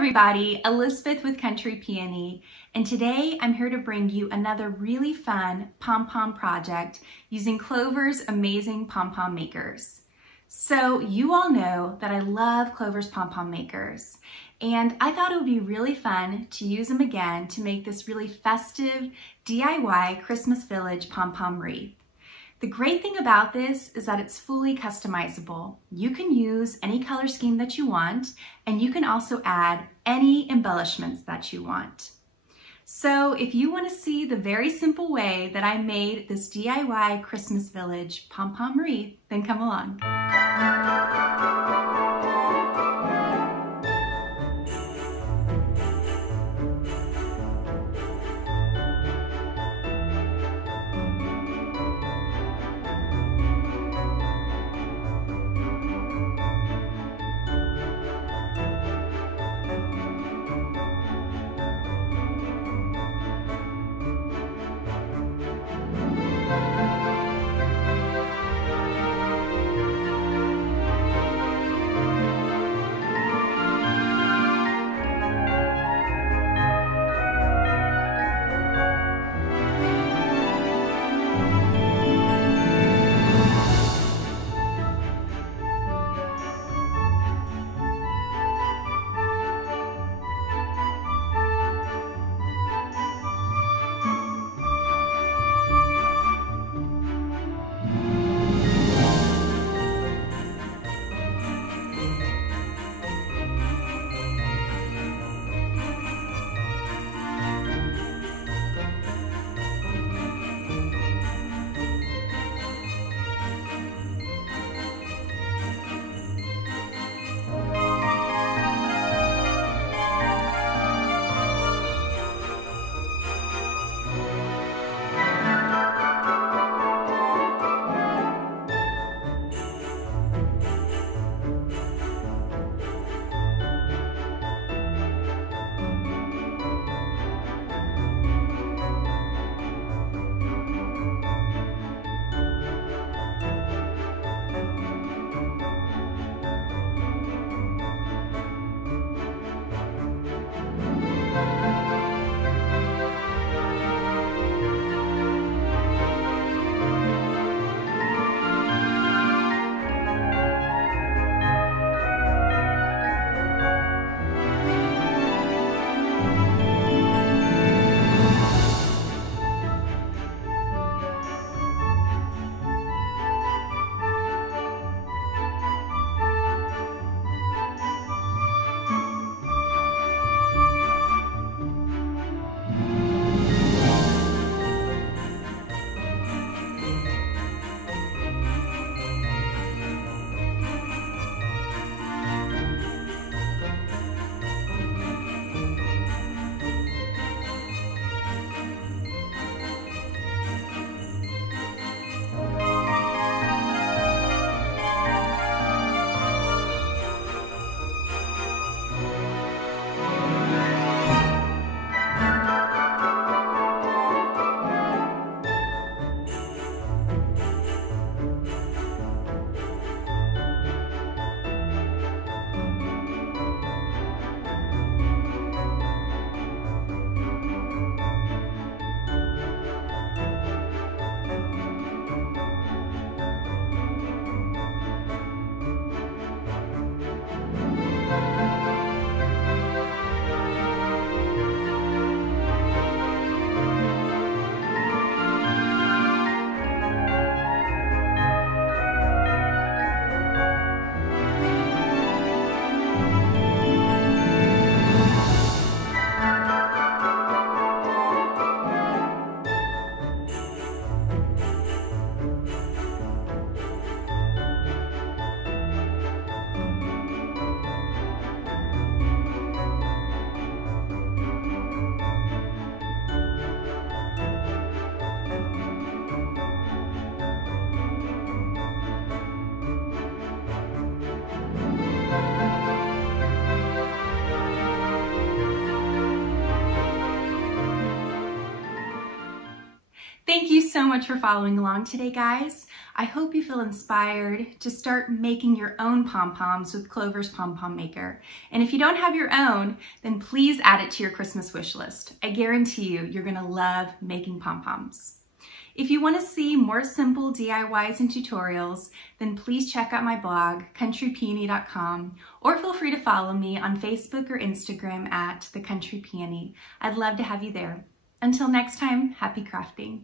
everybody, Elizabeth with Country Peony, and today I'm here to bring you another really fun pom-pom project using Clover's amazing pom-pom makers. So you all know that I love Clover's pom-pom makers, and I thought it would be really fun to use them again to make this really festive DIY Christmas Village Pom-Pom Wreath. The great thing about this is that it's fully customizable. You can use any color scheme that you want, and you can also add any embellishments that you want. So if you want to see the very simple way that I made this DIY Christmas Village Pom-Pom Wreath, then come along. Thank you so much for following along today, guys. I hope you feel inspired to start making your own pom-poms with Clover's Pom-Pom Maker. And if you don't have your own, then please add it to your Christmas wish list. I guarantee you're gonna love making pom-poms. If you want to see more simple DIYs and tutorials, then please check out my blog, countrypeony.com, or feel free to follow me on Facebook or Instagram at The Country Peony. I'd love to have you there. Until next time, happy crafting.